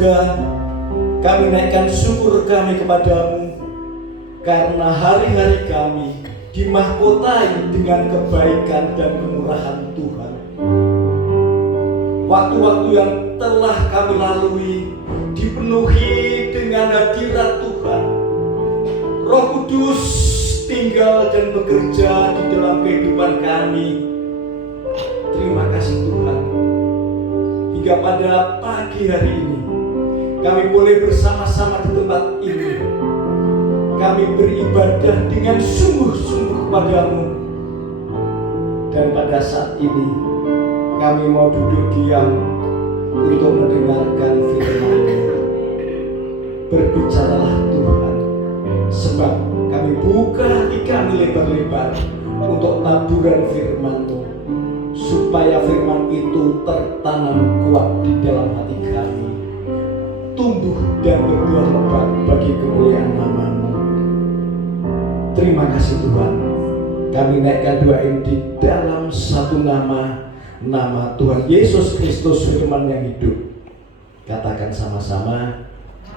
surga, kami naikkan syukur kami kepadamu karena hari-hari kami dimahkotai dengan kebaikan dan kemurahan Tuhan. Waktu-waktu yang telah kami lalui dipenuhi dengan hadirat Tuhan. Roh Kudus tinggal dan bekerja di dalam kehidupan kami. Terima kasih Tuhan. Hingga pada pagi hari ini kami boleh bersama-sama di tempat ini. Kami beribadah dengan sungguh-sungguh kepadamu. Dan pada saat ini kami mau duduk diam untuk mendengarkan firman-Mu. Berbicaralah Tuhan, sebab kami buka hati kami lebar-lebar untuk taburan firman-Mu, supaya firman itu tertanam kuat di dalam hati kami, tumbuh dan berbuah lebat bagi kemuliaan nama-Mu. Terima kasih Tuhan. Kami naikkan doa ini di dalam satu nama Tuhan Yesus Kristus, firman yang hidup. Katakan sama-sama,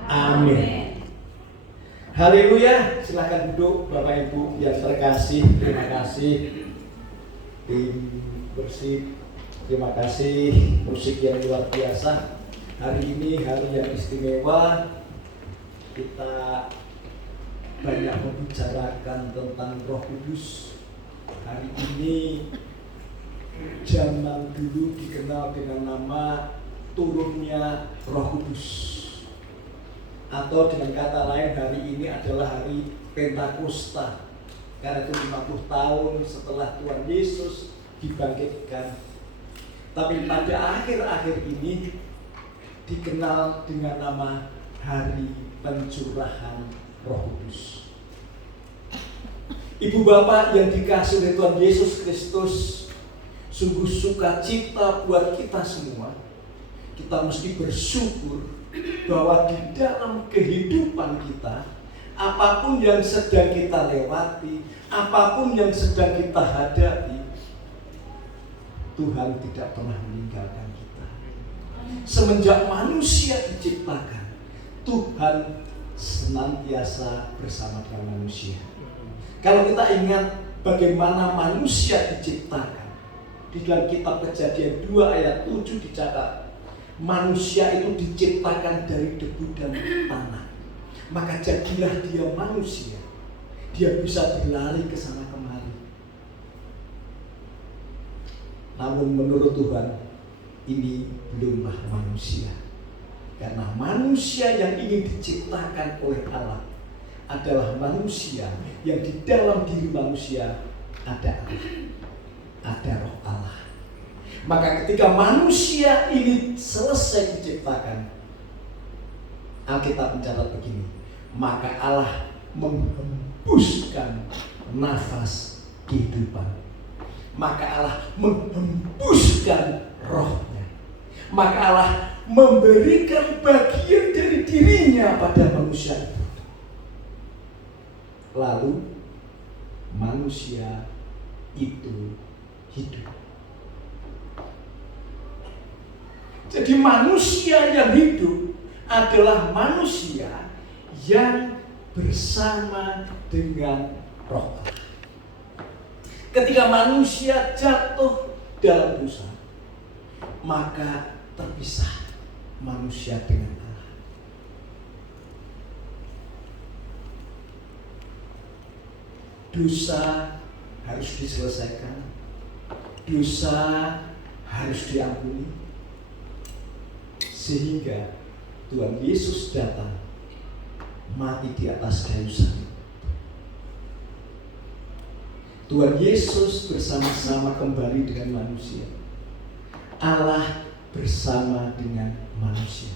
amin. Haleluya. Silakan duduk Bapak Ibu yang terkasih. Terima kasih tim bersih. Terima kasih musik yang luar biasa. Hari ini hari yang istimewa. Kita banyak membicarakan tentang Roh Kudus. Hari ini zaman dulu dikenal dengan nama turunnya Roh Kudus, atau dengan kata lain hari ini adalah hari Pentakosta, karena itu 50 tahun setelah Tuhan Yesus dibangkitkan. Tapi pada akhir-akhir ini dikenal dengan nama hari pencurahan Roh Kudus. Ibu bapak yang dikasihi oleh Tuhan Yesus Kristus, sungguh sukacita buat kita semua. Kita mesti bersyukur bahwa di dalam kehidupan kita, apapun yang sedang kita lewati, apapun yang sedang kita hadapi, Tuhan tidak pernah meninggalkan kita. Semenjak manusia diciptakan, Tuhan senantiasa bersama dengan manusia. Kalau kita ingat bagaimana manusia diciptakan, di dalam kitab Kejadian 2 ayat 7 dicatat, manusia itu diciptakan dari debu dan tanah. Maka jadilah dia manusia. Dia bisa berlari ke sana kemari. Namun menurut Tuhan, ini belumlah manusia. Karena manusia yang ingin diciptakan oleh Allah adalah manusia yang di dalam diri manusia ada Allah, ada Roh Allah. Maka ketika manusia ini selesai diciptakan, Alkitab mencatat begini, maka Allah menghembuskan nafas kehidupan. Maka Allah menghembuskan rohnya. Maka Allah memberikan bagian dari dirinya pada manusia itu. Lalu manusia itu hidup. Jadi manusia yang hidup adalah manusia yang bersama dengan Roh Allah. Ketika manusia jatuh dalam dosa, maka terpisah manusia dengan Allah. Dosa harus diselesaikan, dosa harus diampuni, sehingga Tuhan Yesus datang mati di atas kayu salib. Tuhan Yesus bersama-sama kembali dengan manusia. Allah bersama dengan manusia.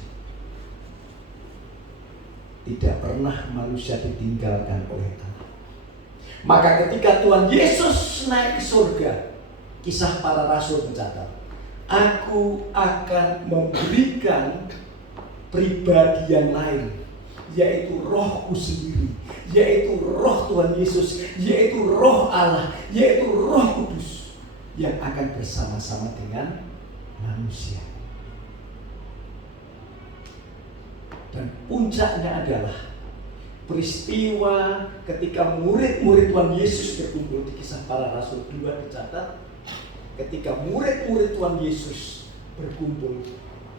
Tidak pernah manusia ditinggalkan oleh Allah. Maka ketika Tuhan Yesus naik ke surga, Kisah Para Rasul mencatat, Aku akan memberikan pribadi yang lain, yaitu Rohku sendiri, yaitu Roh Tuhan Yesus, yaitu Roh Allah, yaitu Roh Kudus, yang akan bersama-sama dengan manusia. Dan puncaknya adalah peristiwa ketika murid-murid Tuhan Yesus berkumpul di Kisah Para Rasul 2 dicatat. Ketika murid-murid Tuhan Yesus berkumpul,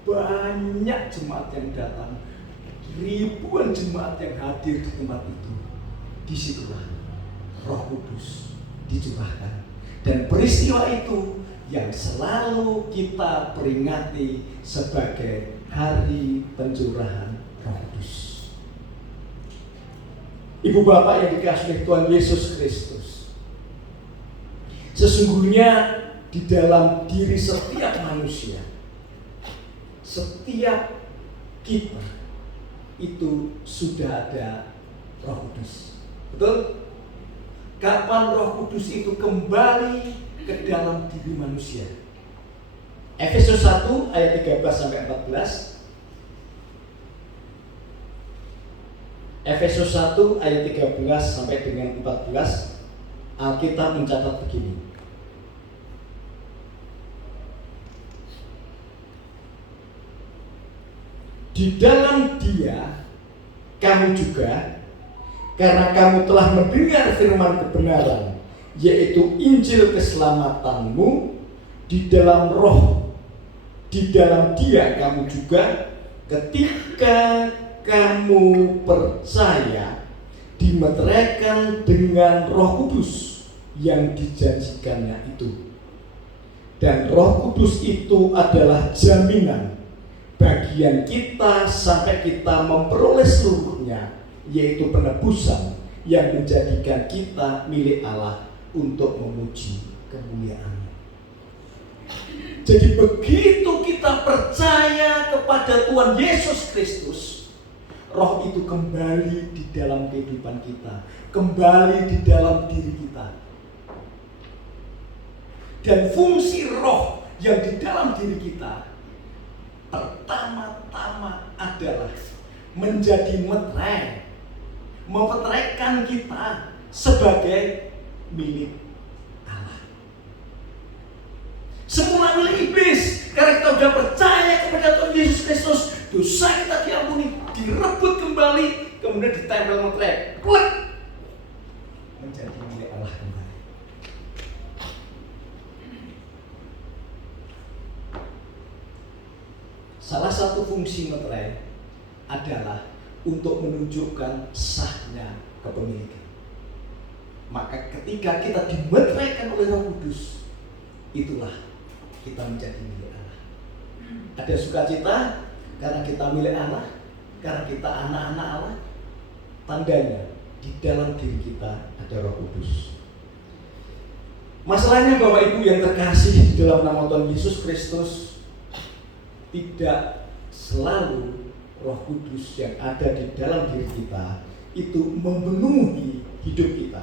banyak jemaat yang datang, ribuan jemaat yang hadir di tempat itu. Disitulah Roh Kudus dicurahkan. Dan peristiwa itu yang selalu kita peringati sebagai hari pencurahan Roh Kudus. Ibu bapak yang dikasihi Tuhan Yesus Kristus, sesungguhnya di dalam diri setiap manusia, setiap kita itu sudah ada Roh Kudus. Betul? Kapan Roh Kudus itu kembali ke dalam diri manusia? Efesus 1 ayat 13 sampai 14. Efesus 1 ayat 13 sampai dengan 14. Alkitab mencatat begini. Di dalam Dia kamu juga, karena kamu telah mendengar firman kebenaran, yaitu Injil keselamatanmu, di dalam Roh, di dalam Dia kamu juga, ketika kamu percaya, dimeteraikan dengan Roh Kudus yang dijanjikannya itu. Dan Roh Kudus itu adalah jaminan bagian kita sampai kita memperoleh seluruhnya, yaitu penebusan yang menjadikan kita milik Allah untuk memuji kemuliaan-Nya. Jadi begitu kita percaya kepada Tuhan Yesus Kristus, Roh itu kembali di dalam kehidupan kita, kembali di dalam diri kita. Dan fungsi Roh yang di dalam diri kita pertama-tama adalah menjadi meterai, memeteraikan kita sebagai milik Allah. Semula milik iblis, karena kita sudah percaya kepada Tuhan Yesus Kristus, dosa kita diampuni, direbut kembali, kemudian ditempel meterai, plek, menjadi milik Allah kembali. Salah satu fungsi meterai adalah untuk menunjukkan sahnya kepemilikan. Maka ketika kita dimeteraikan oleh Roh Kudus, itulah kita menjadi milik Allah. Ada sukacita karena kita milik Allah, karena kita anak-anak Allah. Tandanya di dalam diri kita ada Roh Kudus. Masalahnya Bapak Ibu yang terkasih di dalam nama Tuhan Yesus Kristus, tidak selalu Roh Kudus yang ada di dalam diri kita itu memenuhi hidup kita.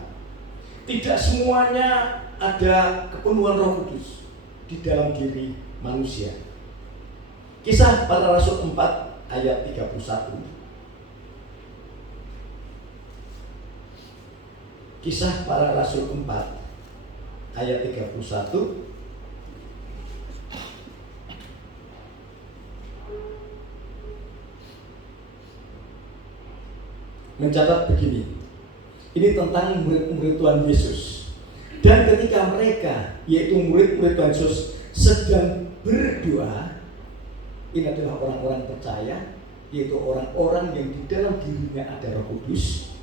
Tidak semuanya ada kepenuhan Roh Kudus di dalam diri manusia. Kisah Para Rasul 4 ayat 31. Kisah Para Rasul 4 ayat 31. Mencatat begini. Ini tentang murid-murid Tuhan Yesus. Dan ketika mereka, yaitu murid-murid Tuhan Yesus, sedang berdoa, ini adalah orang-orang percaya, yaitu orang-orang yang di dalam dirinya ada Roh Kudus.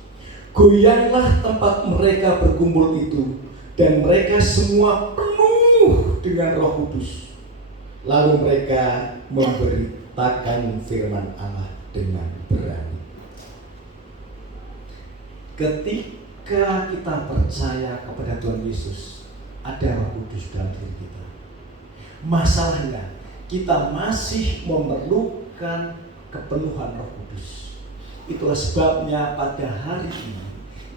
Goyanglah tempat mereka berkumpul itu, dan mereka semua penuh dengan Roh Kudus. Lalu mereka memberitakan firman Allah dengan berani. Ketika kita percaya kepada Tuhan Yesus, ada Roh Kudus dalam diri kita. Masalahnya, kita masih memerlukan kepenuhan Roh Kudus. Itulah sebabnya pada hari ini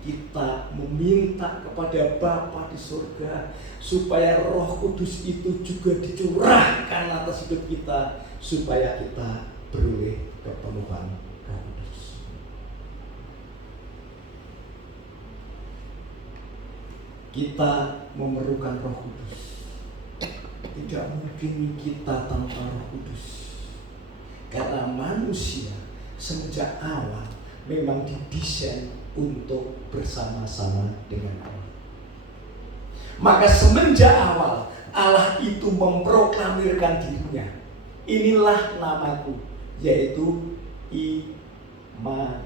kita meminta kepada Bapa di surga supaya Roh Kudus itu juga dicurahkan atas hidup kita, supaya kita beroleh kepenuhan Roh Kudus. Kita memerlukan Roh Kudus. Tidak mungkin kita tanpa Roh Kudus. Karena manusia, semua semenjak awal memang didesain untuk bersama-sama dengan Allah. Maka semenjak awal Allah itu memproklamirkan dirinya, inilah namaku, yaitu Immanuel.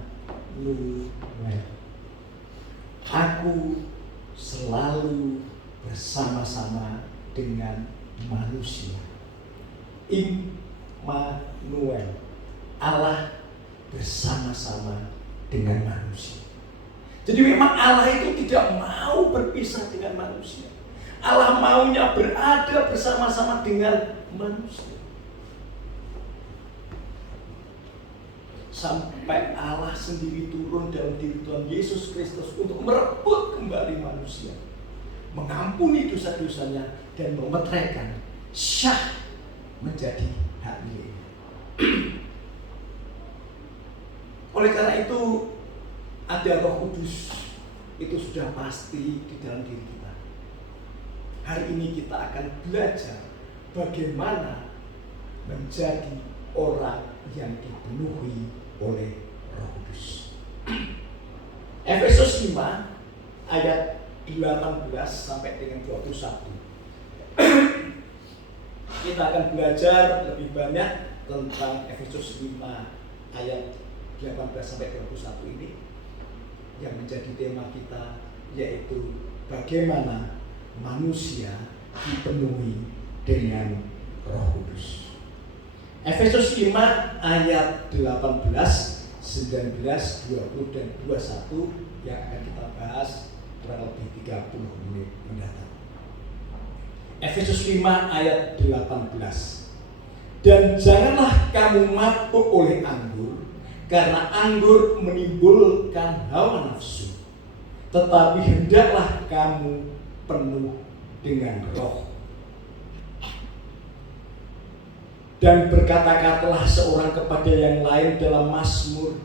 Aku selalu bersama-sama dengan manusia. Immanuel, Allah bersama-sama dengan manusia. Jadi memang Allah itu tidak mau berpisah dengan manusia. Allah maunya berada bersama-sama dengan manusia. Sampai Allah sendiri turun dalam diri Tuhan Yesus Kristus untuk merebut kembali manusia, mengampuni dosa-dosanya, dan memeteraikan syah menjadi hak miliknya. Oleh karena itu, ada Roh Kudus, itu sudah pasti di dalam diri kita. Hari ini kita akan belajar bagaimana menjadi orang yang dipenuhi oleh Roh Kudus. Efesus 5 ayat 18 sampai dengan 21. Kita akan belajar lebih banyak tentang Efesus 5 ayat 18 sampai 21 ini yang menjadi tema kita, yaitu bagaimana manusia dipenuhi dengan Roh Kudus. Efesus 5 ayat 18, 19, 20 dan 21 yang akan kita bahas kurang lebih 30 menit mendatang. Efesus 5 ayat 18. Dan janganlah kamu mabuk oleh anggur, karena anggur menimbulkan hawa nafsu, tetapi hendaklah kamu penuh dengan Roh. Dan berkata-katalah seorang kepada yang lain dalam mazmur,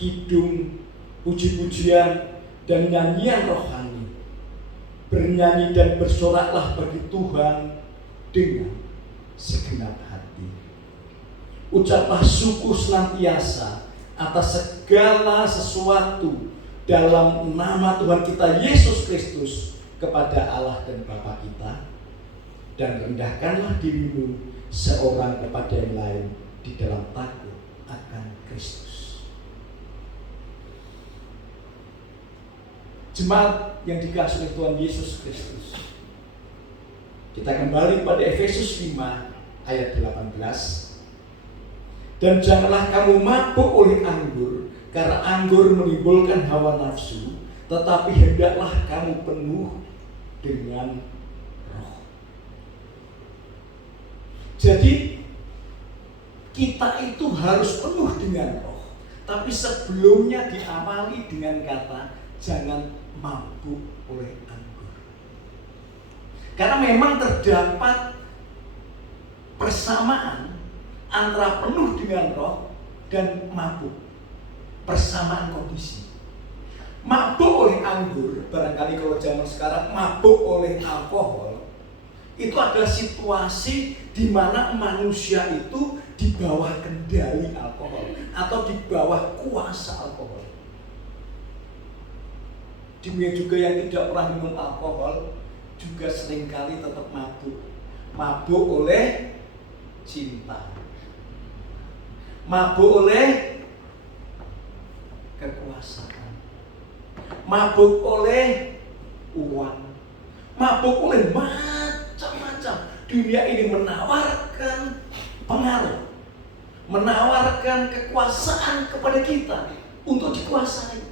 kidung, puji-pujian, dan nyanyian rohani. Bernyanyi dan bersoraklah bagi Tuhan dengan segenap hati. Ucaplah syukur senantiasa atas segala sesuatu dalam nama Tuhan kita Yesus Kristus kepada Allah dan Bapa kita, dan rendahkanlah dirimu seorang kepada yang lain di dalam takut akan Kristus. Jemaat yang dikasihi oleh Tuhan Yesus Kristus, kita kembali pada Efesus 5 ayat 18. Dan janganlah kamu mabuk oleh anggur, karena anggur menimbulkan hawa nafsu, tetapi hendaklah kamu penuh dengan Roh. Jadi kita itu harus penuh dengan Roh. Tapi sebelumnya diawali dengan kata jangan mabuk oleh anggur. Karena memang terdapat persamaan antara penuh dengan Roh dan mabuk. Persamaan kondisi. Mabuk oleh anggur, barangkali kalau zaman sekarang mabuk oleh alkohol, itu adalah situasi di mana manusia itu di bawah kendali alkohol atau di bawah kuasa alkohol. Demikian juga yang tidak pernah minum alkohol juga seringkali tetap mabuk. Mabuk oleh cinta, mabuk oleh kekuasaan, mabuk oleh uang, mabuk oleh macam-macam. Dunia ini menawarkan pengaruh, menawarkan kekuasaan kepada kita untuk dikuasai.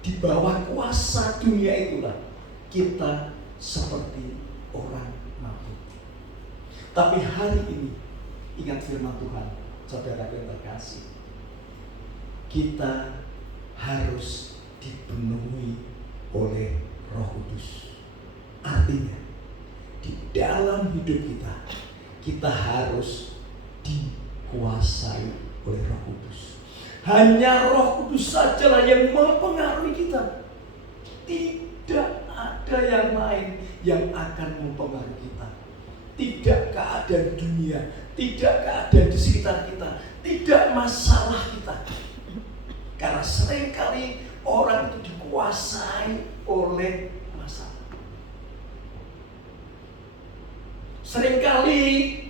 Di bawah kuasa dunia itulah kita seperti orang mabuk. Tapi hari ini, ingat firman Tuhan, saudara yang terkasih, kita harus dipenuhi oleh Roh Kudus. Artinya, di dalam hidup kita, kita harus dikuasai oleh Roh Kudus. Hanya Roh Kudus sajalah yang mempengaruhi kita. Tidak ada yang lain yang akan mempengaruhi kita. Tidak keadaan dunia, tidak keadaan di sekitar kita, tidak masalah kita. Karena seringkali orang itu dikuasai oleh masalah. Seringkali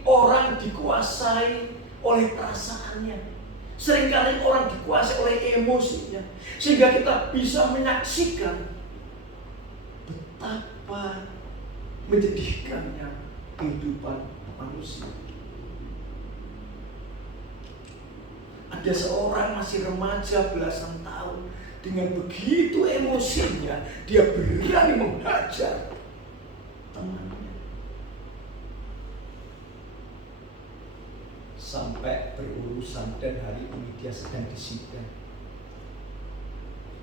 orang dikuasai oleh perasaannya. Seringkali orang dikuasai oleh emosinya. Sehingga kita bisa menyaksikan betapa menyedihkannya kehidupan manusia. Ada seorang masih remaja belasan tahun, dengan begitu emosinya dia berani menghajar temannya. Sampai berurusan dan hari ini dia sedang disidang.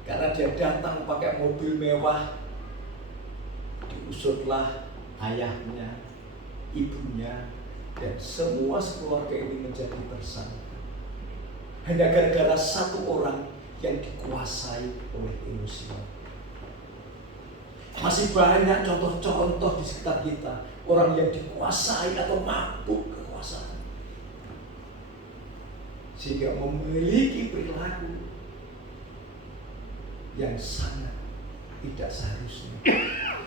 Karena dia datang pakai mobil mewah, diusutlah ayahnya, ibunya, dan semua keluarga ini menjadi tersangka. Hanya gara-gara satu orang yang dikuasai oleh emosi. Masih banyak contoh-contoh di sekitar kita, orang yang dikuasai atau mabuk kekuasaan, sehingga memiliki perilaku yang sangat tidak seharusnya.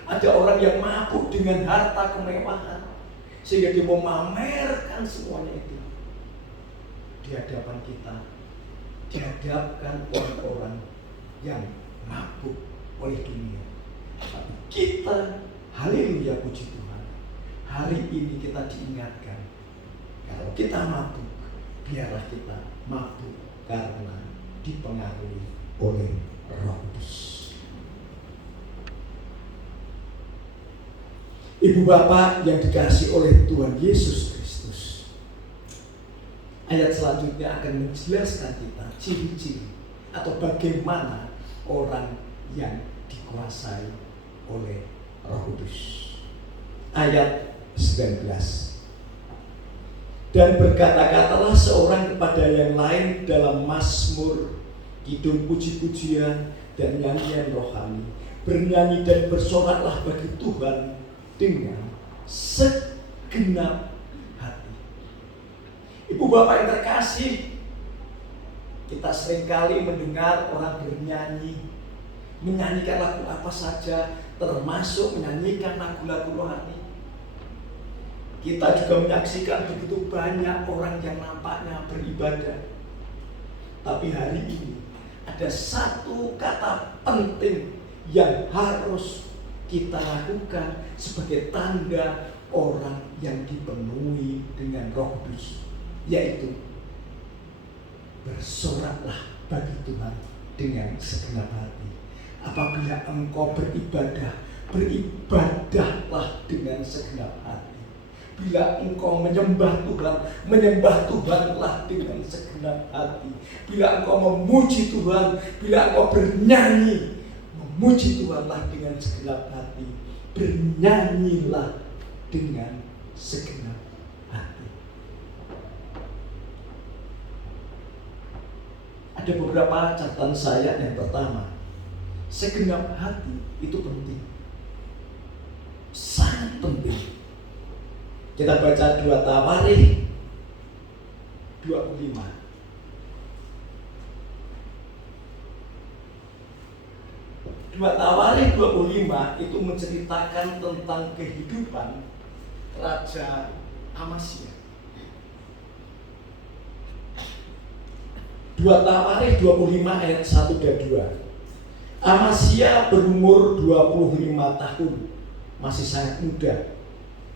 Ada orang yang mabuk dengan harta kemewahan, sehingga dia memamerkan semuanya itu di hadapan kita, dihadapkan orang-orang yang mabuk oleh dunia. Tapi kita, haleluya, puji Tuhan, hari ini kita diingatkan, kalau kita mabuk, biarlah kita mabuk karena dipengaruhi oleh Roh Kudus. Ibu bapak yang dikasihi oleh Tuhan Yesus Kristus, ayat selanjutnya akan menjelaskan kita ciri-ciri atau bagaimana orang yang dikuasai oleh Roh Kudus. Ayat 19. Dan berkata-katalah seorang kepada yang lain dalam mazmur, kidung puji-pujian dan nyanyian rohani. Bernyanyi dan bersoraklah bagi Tuhan dengan segenap hati. Ibu bapak yang terkasih, kita seringkali mendengar orang bernyanyi, menyanyikan lagu apa saja, termasuk menyanyikan lagu-lagu rohani. Kita juga menyaksikan begitu banyak orang yang nampaknya beribadah, tapi hari ini ada satu kata penting yang harus kita lakukan sebagai tanda orang yang dipenuhi dengan Roh Kudus, yaitu bersoraklah bagi Tuhan dengan segenap hati. Apabila engkau beribadah, beribadahlah dengan segenap hati. Bila engkau menyembah Tuhan, menyembah Tuhanlah dengan segenap hati. Bila engkau memuji Tuhan, bila engkau bernyanyi, memuji Tuhanlah dengan segenap hati. Bernyanyilah dengan segenap hati. Ada beberapa catatan saya. Yang pertama, segenap hati itu penting, sangat penting. Kita baca 2 Tawarikh 25. 2 Tawarikh 25 itu menceritakan tentang kehidupan Raja Amasya. 2 Tawarikh 25 ayat 1 dan 2. Amasya berumur 25 tahun, masih sangat muda.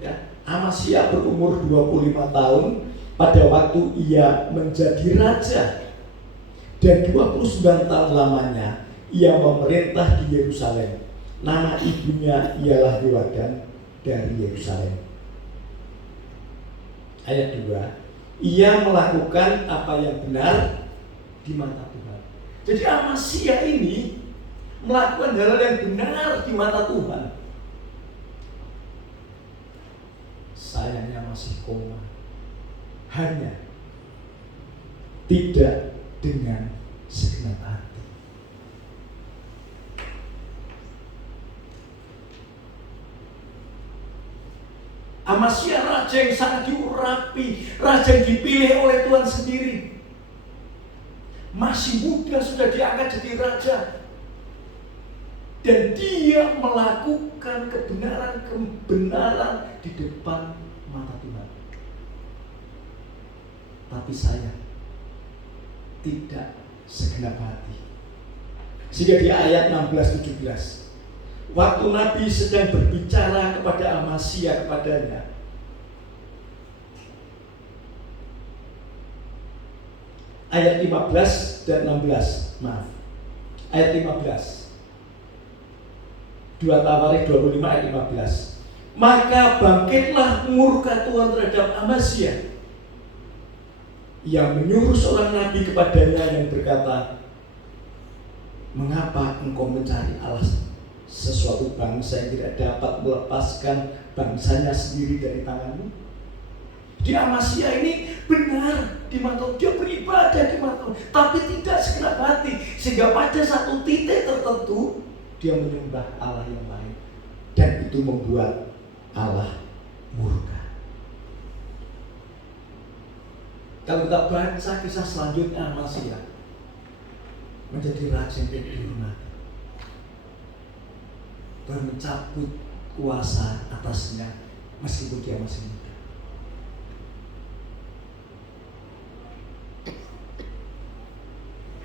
Ya, Amasya berumur 25 tahun pada waktu ia menjadi raja, dan 29 tahun lamanya ia memerintah di Yerusalem. Nama ibunya ialah Yoadan dari Yerusalem. Ayat 2. Ia melakukan apa yang benar di mata Tuhan. Jadi Amasya ini melakukan hal yang benar di mata Tuhan. Sayangnya masih koma, hanya tidak dengan segenap hati. Amasya raja yang sangat diurapi, raja yang dipilih oleh Tuhan sendiri. masih muda sudah diangkat jadi raja. Dan dia melakukan kebenaran di depan mata Tuhan. Tapi saya tidak segenap hati. Sehingga di ayat 16-17, waktu Nabi sedang berbicara kepada Amasya kepadanya, ayat 15 dan 16, maaf, ayat 15, 2 Tawarikh 25 ayat 15. Maka bangkitlah murka Tuhan terhadap Amasya, yang menyuruh seorang nabi kepadanya yang berkata, mengapa engkau mencari Allah sesuatu bangsa yang tidak dapat melepaskan bangsanya sendiri dari tanganmu? Di Amasya ini benar di mata, dia beribadah di mata, tapi tidak segenap hati, sehingga pada satu titik tertentu dia menyembah Allah yang lain, dan itu membuat Allah murka. Kalau kita baca kisah selanjutnya, Amasya menjadi raja yang dihormati, Tuhan mencabut kuasa atasnya meskipun dia masih muda.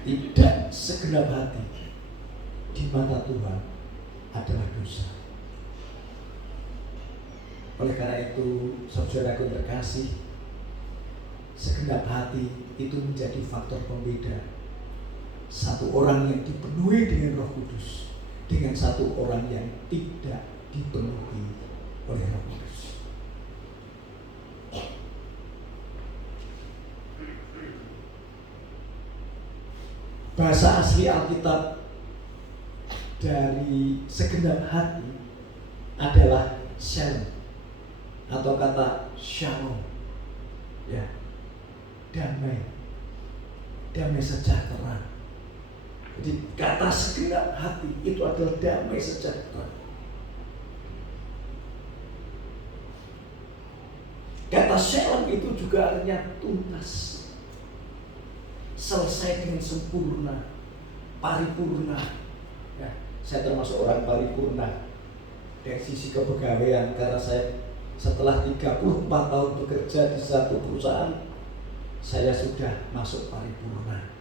Tidak segenap hati di mata Tuhan adalah dosa. Oleh karena itu, saudaraku terkasih, segenap hati itu menjadi faktor pembeda satu orang yang dipenuhi dengan Roh Kudus dengan satu orang yang tidak dipenuhi oleh Roh Kudus. Bahasa asli Alkitab dari segenap hati adalah shalom, atau kata shalom, ya, damai sejahtera. Jadi kata segenap hati itu adalah damai sejahtera. Kata shalom itu juga artinya tuntas, selesai dengan sempurna, paripurna. Ya, saya termasuk orang paripurna dari sisi kepegawaian, karena saya setelah 34 tahun bekerja di satu perusahaan, saya sudah masuk paripurna,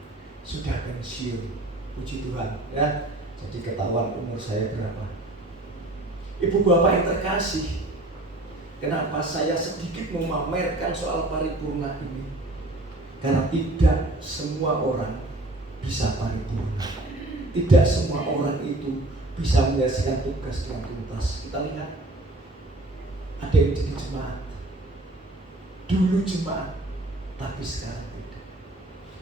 sudah pensiun. Puji Tuhan, ya. Jadi ketahuan umur saya berapa. Ibu bapak yang terkasih, kenapa saya sedikit memamerkan soal paripurna ini? Karena tidak semua orang bisa paripurna. Tidak semua orang itu bisa menyelesaikan tugas dengan tuntas. Kita lihat, ada yang jadi jemaat, dulu jemaat, tapi sekarang tidak.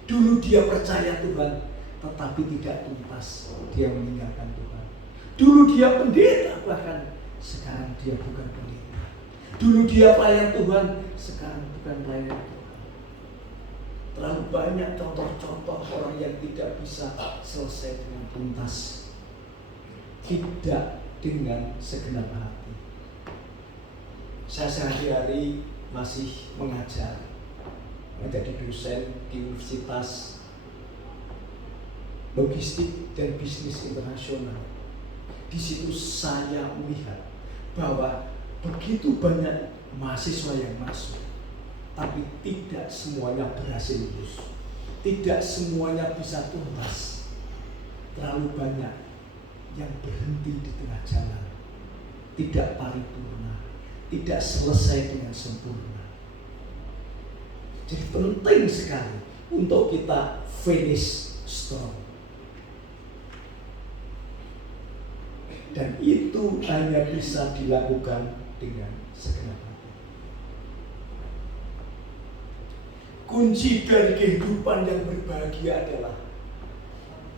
Dulu dia percaya Tuhan, tetapi tidak tuntas, dia meninggalkan Tuhan. Dulu dia pendeta, bahkan sekarang dia bukan pendeta. Dulu dia pelayan Tuhan, sekarang bukan pelayan Tuhan. Terlalu banyak contoh-contoh orang yang tidak bisa selesai dengan tuntas, tidak dengan segenap hati. Saya sehari-hari masih mengajar, menjadi dosen di Universitas Logistik dan Bisnis Internasional. Di situ saya melihat bahwa begitu banyak mahasiswa yang masuk, tapi tidak semuanya berhasil lulus, tidak semuanya bisa tuntas. Terlalu banyak yang berhenti di tengah jalan, tidak paripurna, tidak selesai dengan sempurna. Jadi penting sekali untuk kita finish strong. Dan itu hanya bisa dilakukan dengan segenap hati. Kunci dari kehidupan yang berbahagia adalah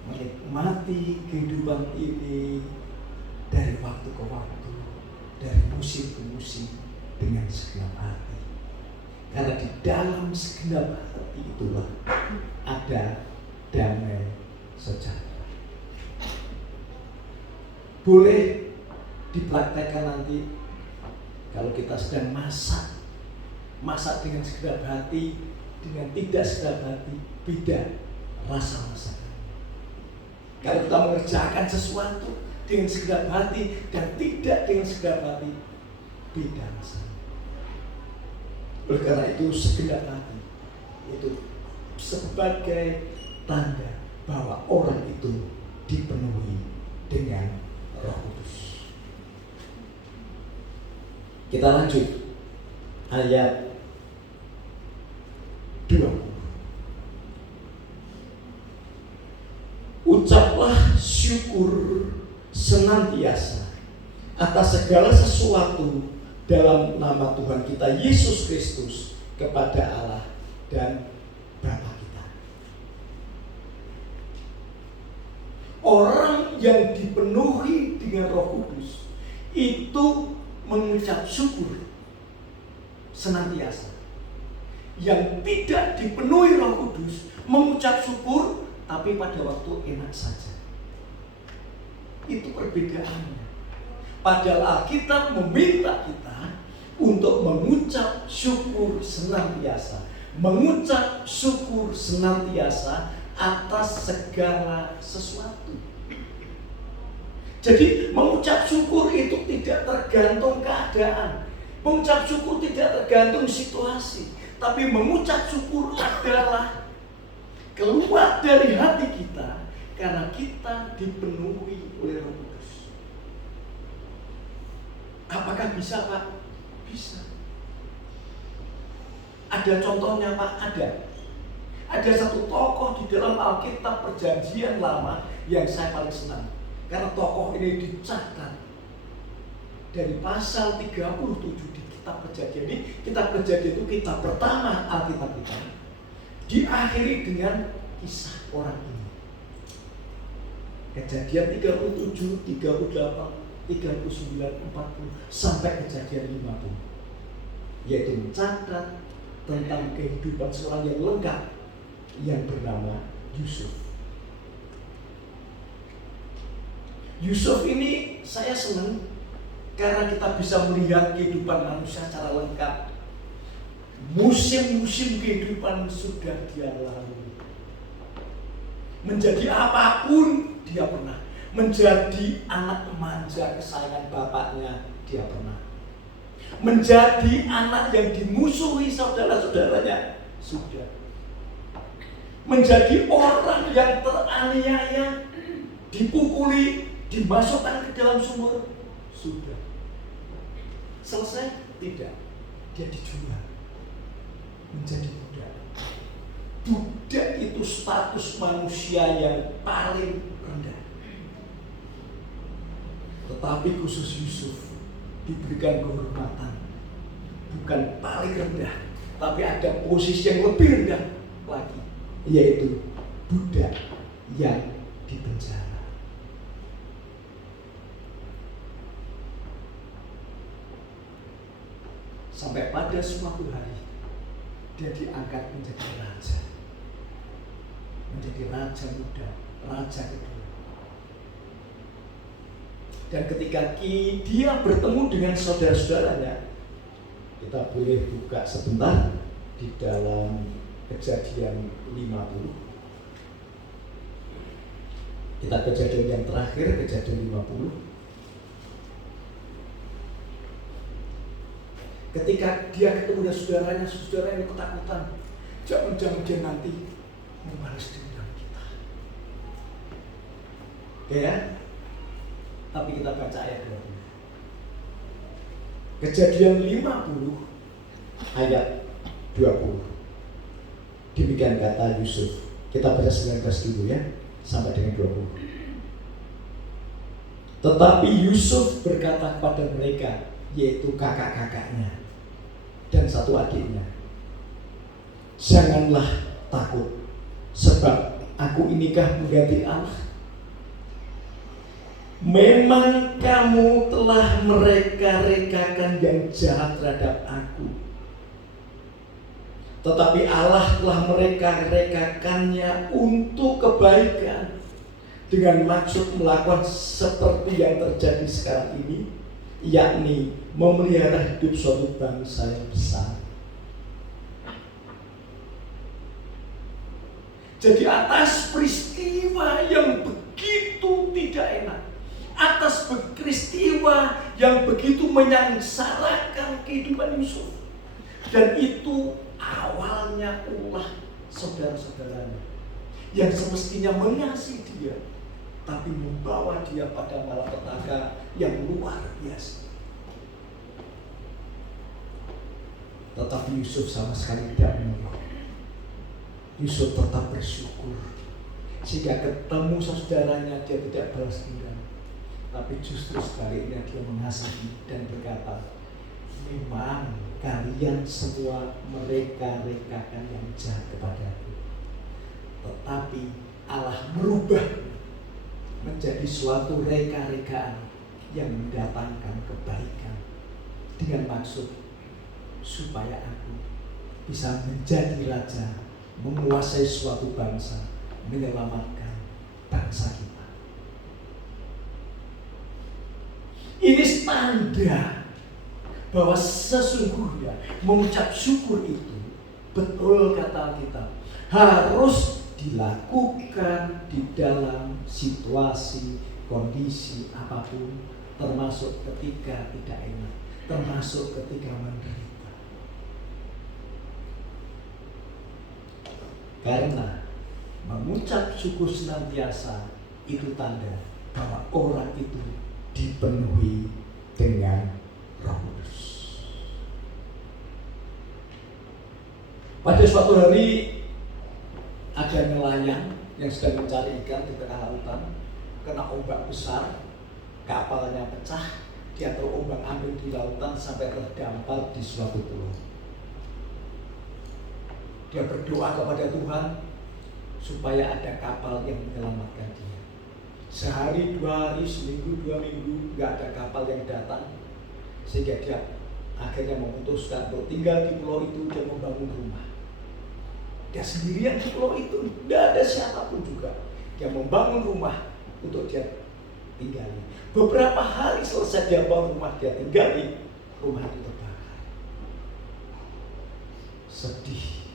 menikmati kehidupan ini dari waktu ke waktu, dari musim ke musim dengan segenap hati. Karena di dalam segenap hati itulah ada damai sejahtera. Boleh dipraktekkan nanti kalau kita sedang masak dengan segenap hati, dengan tidak segenap hati, beda. rasa masakan. Kalau kita mengerjakan sesuatu dengan segenap hati dan tidak dengan segenap hati, beda rasanya. Oleh karena itu segenap hati itu sebagai tanda bahwa orang itu dipenuhi dengan Roh Kudus. Kita lanjut ayat 20. Ucaplah syukur senantiasa atas segala sesuatu dalam nama Tuhan kita Yesus Kristus kepada Allah dan Bapa kita. Orang yang dipenuhi dengan Roh Kudus itu mengucap syukur senantiasa. Yang tidak dipenuhi Roh Kudus mengucap syukur tapi pada waktu enak saja. Itu perbedaannya. Padahal Alkitab meminta kita untuk mengucap syukur senantiasa. Mengucap syukur senantiasa atas segala sesuatu. Jadi mengucap syukur itu tidak tergantung keadaan. Mengucap syukur tidak tergantung situasi. Tapi mengucap syukur adalah keluar dari hati kita karena kita dipenuhi oleh Roh Kudus. Apakah bisa, Pak? Bisa. Ada contohnya, Pak? Ada. Ada satu tokoh di dalam Alkitab Perjanjian Lama yang saya paling senang. Karena tokoh ini dicatat dari pasal 37 di kitab Perjanjian. Ini kitab Perjanjian itu kitab pertama Alkitab kita. Diakhiri dengan kisah orang ini. Kejadian 37, 38, 39, 40 sampai Kejadian 50. Yaitu mencatat tentang kehidupan seorang yang lengkap yang bernama Yusuf. Yusuf ini saya senang karena kita bisa melihat kehidupan manusia secara lengkap. Musim-musim kehidupan sudah dia lalui. Menjadi apapun dia pernah. Menjadi anak manja kesayangan bapaknya dia pernah. Menjadi anak yang dimusuhi saudara-saudaranya sudah. Menjadi orang yang teraniaya, dipukuli, dimasukkan ke dalam sumur sudah. Selesai? Tidak. Dia dijual menjadi budak. Budak itu status manusia yang paling rendah. Tetapi khusus Yusuf diberikan kehormatan, bukan paling rendah, tapi ada posisi yang lebih rendah lagi, yaitu budak yang dipenjara. Sampai pada suatu hari dia diangkat menjadi raja. Menjadi raja muda, raja kedua. Dan ketika dia bertemu dengan saudara-saudaranya, kita boleh buka sebentar di dalam Kejadian 50. Kita kejadian yang terakhir, Kejadian 50. Ketika dia ketemu dengan saudaranya ketakutan. Jangan-jangan dia nanti membalas dendam kita. Oke ya? Tapi kita baca ayat 20. Kejadian 50 ayat 20. Demikian kata Yusuf. Kita baca 19 dulu ya, sampai dengan 20. Tetapi Yusuf berkata kepada mereka, yaitu kakak-kakaknya dan satu adiknya, janganlah takut, sebab aku inikah mengganti Allah. Memang kamu telah mereka-rekakan yang jahat terhadap aku, tetapi Allah telah mereka-rekakannya untuk kebaikan, dengan maksud melakukan seperti yang terjadi sekarang ini, yakni memelihara hidup suatu bangsa yang besar. Jadi atas peristiwa yang begitu tidak enak, atas peristiwa yang begitu menyengsarakan kehidupan Yusuf, dan itu awalnya ulah saudara-saudaranya yang semestinya mengasihi dia, tapi membawa dia pada malapetaka yang luar biasa. Tetapi Yusuf sama sekali tidak menolak. Yusuf tetap bersyukur, sehingga ketemu saudaranya dia tidak balas dendam, tapi justru sebaliknya dia mengasihi dan berkata, memang kalian semua mereka-rekakan yang jahat kepadaku, tetapi Allah merubah menjadi suatu reka-rekaan yang mendatangkan kebaikan, dengan maksud supaya aku bisa menjadi raja, menguasai suatu bangsa, menyelamatkan bangsa kita. Ini tanda bahwa sesungguhnya mengucap syukur itu, betul kata kita, harus dilakukan di dalam situasi, kondisi apapun, termasuk ketika tidak enak, termasuk ketika menderita. Karena mengucap syukur senantiasa itu tanda bahwa orang itu dipenuhi dengan Roh Kudus. Pada suatu hari ada nelayan yang sedang mencari ikan di tengah lautan, kena ombak besar, kapalnya pecah, dia terombang-ambing di lautan sampai terdampar di suatu pulau. Dia berdoa kepada Tuhan supaya ada kapal yang menyelamatkan dia. Sehari, 2 hari, seminggu, 2 minggu, gak ada kapal yang datang, sehingga dia akhirnya memutuskan untuk tinggal di pulau itu. Dia membangun rumah. Dia sendirian di pulau itu, tidak ada siapapun juga. Dia membangun rumah untuk dia tinggali. Beberapa hari selesai dia bangun rumah, dia tinggali, rumah itu terbakar. Sedih,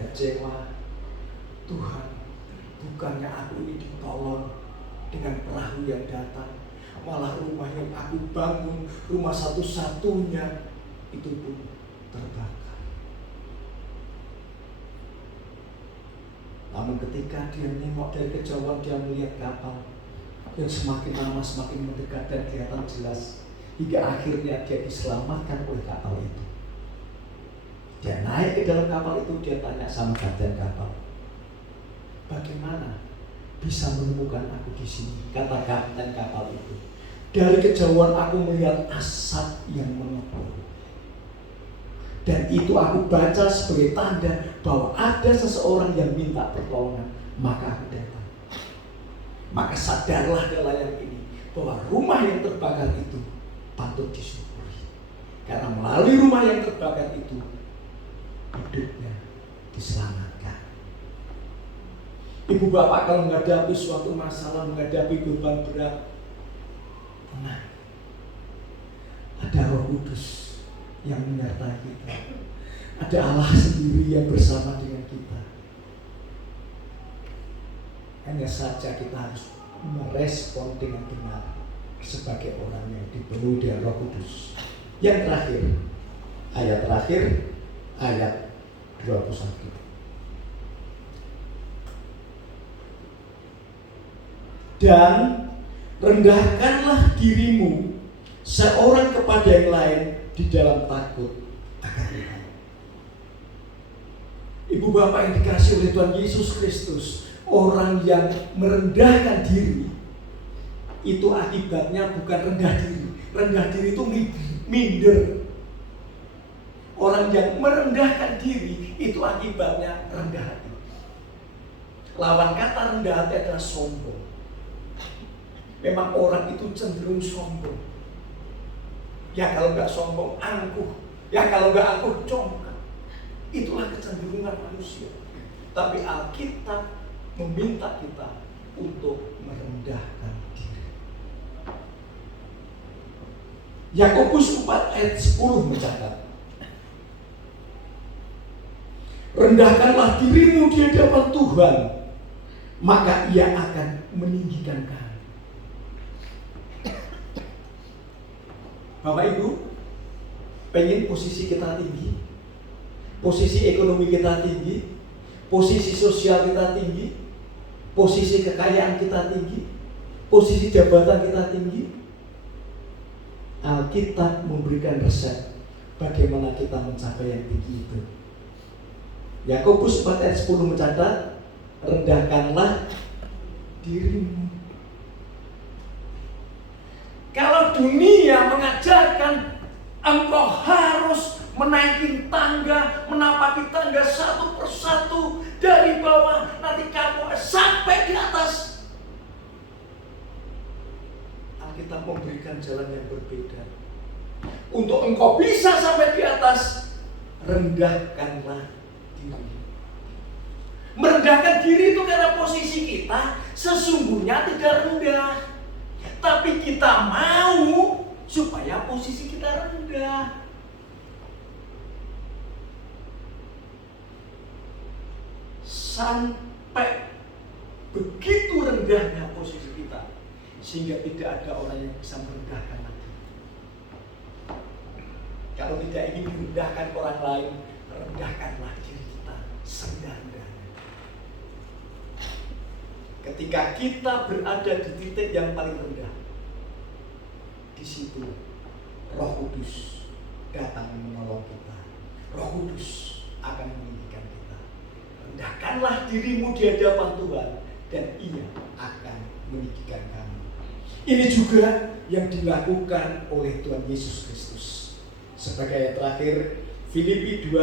kecewa. Tuhan, bukannya aku ini ditolong dengan perahu yang datang, malah rumah yang aku bangun, rumah satu-satunya, itu pun terbakar. Namun ketika dia nengok dari kejauhan, dia melihat kapal yang semakin lama semakin mendekat dan kelihatan jelas, hingga akhirnya dia diselamatkan oleh kapal itu. Dia naik ke dalam kapal itu, dia tanya sama kapten kapal, bagaimana bisa menemukan aku di sini? Kata kapten kapal itu, dari kejauhan aku melihat asap yang mengepul, dan itu aku baca sebagai tanda bahwa ada seseorang yang minta pertolongan, maka aku datang. Maka sadarlah nelayan ini bahwa rumah yang terbakar itu patut disyukuri, karena melalui rumah yang terbakar itu hidupnya diselamatkan. Ibu bapak kalau menghadapi suatu masalah, menghadapi beban berat, tenang. Ada Roh Kudus yang menyertai kita. Ada Allah sendiri yang bersama dengan kita. Hanya saja kita harus merespon dengan benar sebagai orang yang dipenuhi dengan Roh Kudus. Yang terakhir, ayat 21. Dan rendahkanlah dirimu seorang kepada yang lain di dalam takut akan Tuhan. Ibu bapak yang dikasihi oleh Tuhan Yesus Kristus, orang yang merendahkan diri itu akibatnya bukan rendah diri. Rendah diri itu minder. Orang yang merendahkan diri itu akibatnya rendah hati. Lawan kata rendah hati adalah sombong. Memang orang itu cenderung sombong. Ya kalau nggak sombong, angkuh. Ya kalau nggak angkuh, congkak. Itulah kecenderungan manusia. Tapi Alkitab meminta kita untuk merendahkan diri. Yakobus 4 ayat 10 mencatat, rendahkanlah dirimu di hadapan Tuhan maka Ia akan meninggikan kamu. Bapak Ibu, pengen posisi kita tinggi, posisi ekonomi kita tinggi, posisi sosial kita tinggi, posisi kekayaan kita tinggi, posisi jabatan kita tinggi. Alkitab memberikan resep bagaimana kita mencapai yang tinggi itu. Yakobus 4 ayat 10 mencatat, rendahkanlah dirimu. Kalau dunia mengajarkan engkau harus menaiki tangga, menapaki tangga satu persatu dari bawah, nanti kamu sampai di atas. Alkitab memberikan jalan yang berbeda. Untuk engkau bisa sampai di atas, rendahkanlah diri. Merendahkan diri itu karena posisi kita sesungguhnya tidak rendah, tapi kita mau supaya posisi kita rendah. Sampai begitu rendahnya posisi kita sehingga tidak ada orang yang bisa merendahkan lagi. Kalau tidak ingin merendahkan orang lain, rendahkanlah diri kita serendah-rendahnya. Ketika kita berada di titik yang paling rendah, di situ Roh Kudus datang menolong kita. Roh Kudus akan meninggikan kita. Rendahkanlah dirimu di hadapan Tuhan dan Ia akan meninggikan kamu. Ini juga yang dilakukan oleh Tuhan Yesus Kristus. Sebagai yang terakhir, Filipi 2.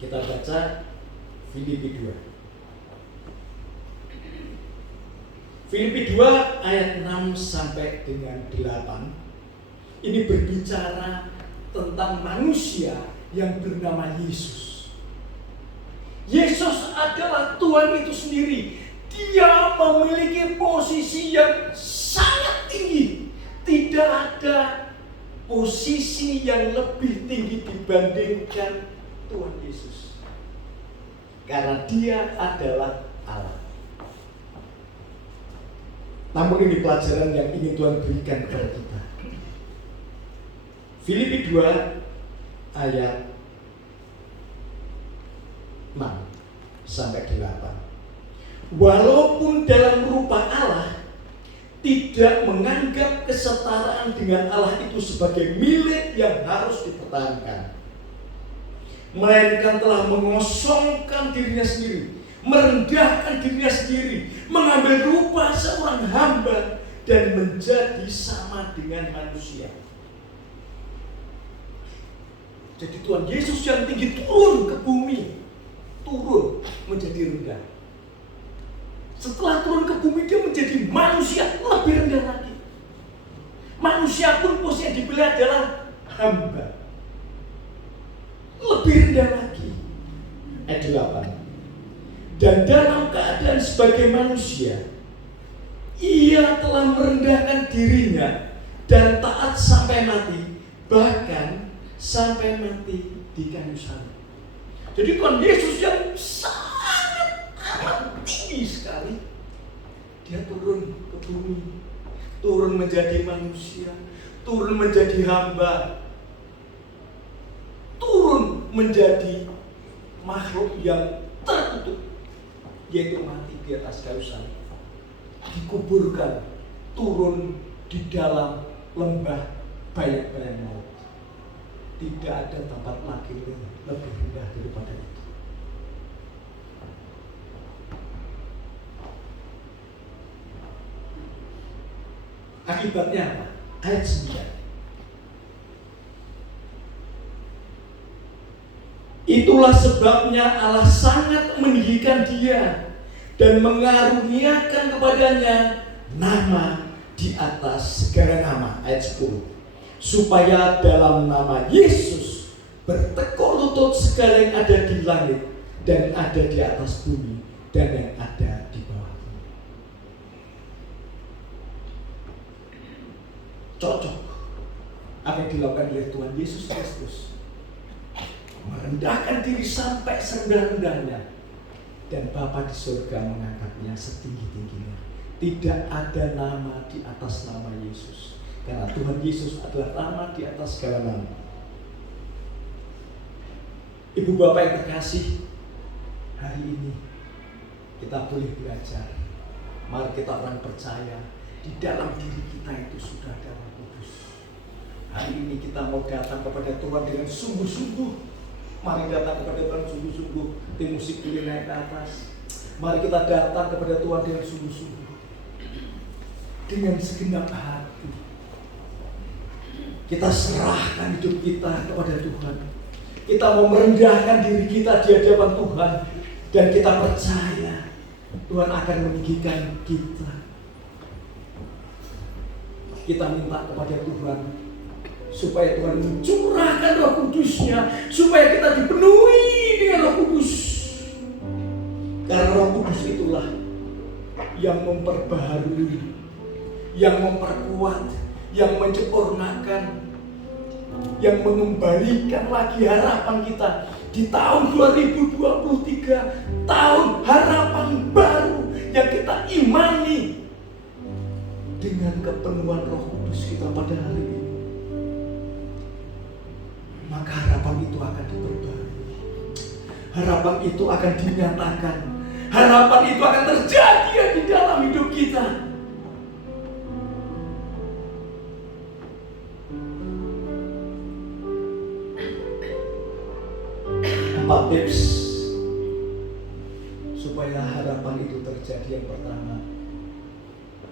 Kita baca Filipi 2. Filipi 2 ayat 6 sampai dengan 8. Ini berbicara tentang manusia yang bernama Yesus. Yesus adalah Tuhan itu sendiri. Dia memiliki posisi yang sangat tinggi. Tidak ada posisi yang lebih tinggi dibandingkan Tuhan Yesus. Karena Dia adalah Allah. Namun ini pelajaran yang ingin Tuhan berikan kepada kita. Filipi 2 ayat 6 sampai 8. Walaupun dalam rupa Allah, tidak menganggap kesetaraan dengan Allah itu sebagai milik yang harus dipertahankan, melainkan telah mengosongkan dirinya sendiri, merendahkan dirinya sendiri, mengambil rupa seorang hamba dan menjadi sama dengan manusia. Jadi Tuhan Yesus yang tinggi turun ke bumi, turun menjadi rendah. Setelah turun ke bumi, Dia menjadi manusia lebih rendah lagi. Manusia pun posisinya dipilih adalah hamba, lebih rendah lagi. Ayat 8. Dan dalam keadaan sebagai manusia, Ia telah merendahkan dirinya dan taat sampai mati, bahkan sampai mati di kayu salib. Jadi Tuhan Yesus yang sangat amat tinggi sekali, Dia turun ke bumi, turun menjadi manusia, turun menjadi hamba, turun menjadi makhluk yang terkutuk, yaitu mati di atas kayu salib, dikuburkan, turun di dalam lembah bayang-bayang maut. Tidak ada tempat lagi lebih rendah daripada itu. Akibatnya apa? Ayat 9. Itulah sebabnya Allah sangat meninggikan Dia dan mengaruniakan kepadanya nama di atas segala nama. Ayat 10. Supaya dalam nama Yesus bertekuk lutut segala yang ada di langit dan ada di atas bumi dan yang ada di bawah bumi. Cocok apa yang dilakukan oleh Tuhan Yesus Kristus. Merendahkan diri sampai serendah-rendahnya dan Bapa di surga mengangkatnya setinggi-tingginya. Tidak ada nama di atas nama Yesus, karena Tuhan Yesus adalah nama di atas segala nama. Ibu bapak yang terkasih, hari ini kita boleh belajar. Mari kita orang percaya, di dalam diri kita itu sudah ada Roh Kudus. Hari ini kita mau datang kepada Tuhan dengan sungguh-sungguh. Mari datang kepada Tuhan sungguh-sungguh. Tim musik boleh naik ke atas. Mari kita datang kepada Tuhan dengan sungguh-sungguh, dengan segenap hati. Kita serahkan hidup kita kepada Tuhan. Kita mau merendahkan diri kita di hadapan Tuhan, dan kita percaya Tuhan akan meninggikan kita. Kita minta kepada Tuhan supaya Tuhan mencurahkan Roh Kudus-Nya, supaya kita dipenuhi dengan Roh Kudus. Karena Roh Kudus itulah yang memperbaharui, yang memperkuat, yang menyempurnakan, yang mengembalikan lagi harapan kita di tahun 2023, tahun harapan baru yang kita imani dengan kepenuhan Roh Kudus kita pada hari ini. Maka harapan itu akan diperbarui, harapan itu akan dinyatakan, harapan itu akan terjadi di dalam hidup kita. Empat tips supaya harapan itu terjadi. Yang pertama,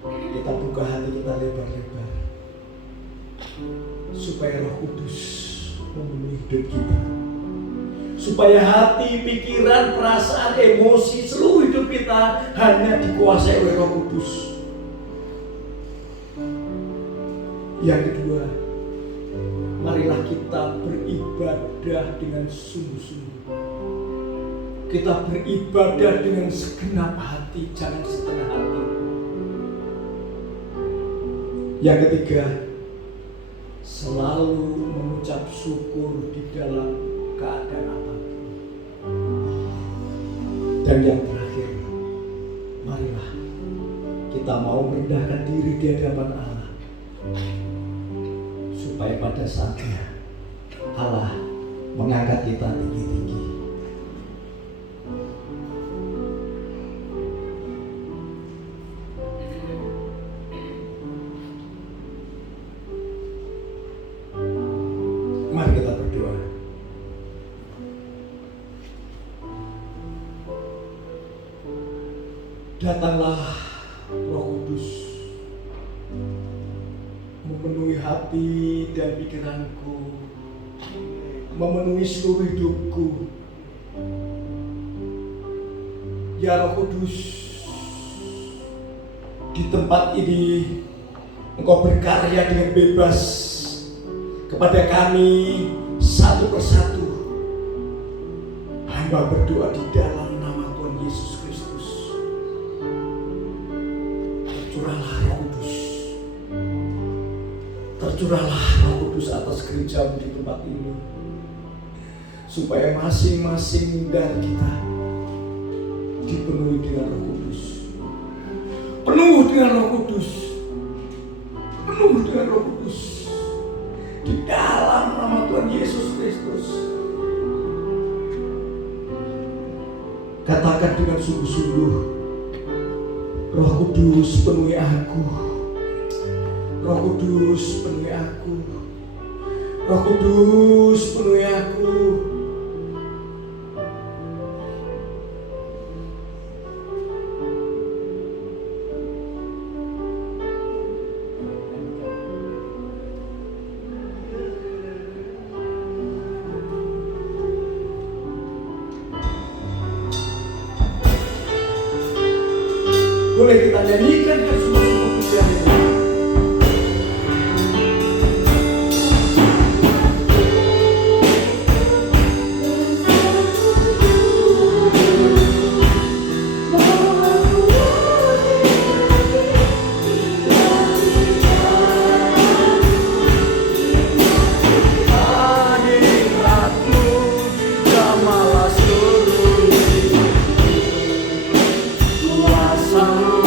kita buka hati kita lebar-lebar supaya Roh Kudus memenuhi hidup kita, supaya hati, pikiran, perasaan, emosi, seluruh hidup kita hanya dikuasai oleh Roh Kudus. Yang kedua, marilah kita beribadah dengan sungguh-sungguh. Kita beribadah dengan segenap hati, jangan setengah hati. Yang ketiga, selalu mengucap syukur di dalam keadaan apapun. Dan yang terakhir, marilah kita mau merendahkan diri di hadapan Allah, supaya pada saatnya Allah mengangkat kita tinggi-tinggi. Mari kita berdoa. Datanglah Roh Kudus, memenuhi hati dan pikiranku, memenuhi seluruh hidupku. Ya Roh Kudus, di tempat ini Engkau berkarya dengan bebas kepada kami satu persatu. Hamba berdoa di dalam nama Tuhan Yesus Kristus. Tercurahlah Roh Kudus. Tercurahlah Roh Kudus atas gereja di tempat ini, supaya masing-masing dari kita dipenuhi dengan Roh Kudus. Penuh dengan Roh Kudus. Penuh dengan Roh Kudus. Di dalam nama Tuhan Yesus Kristus. Katakan dengan sungguh-sungguh, Roh Kudus penuhi aku. Roh Kudus penuhi aku. Roh Kudus penuhi aku. Boleh kita nyanyikan dengan sungguh-sungguh pujian ini. Hadiratmu jamalah seluruh hidup. Sang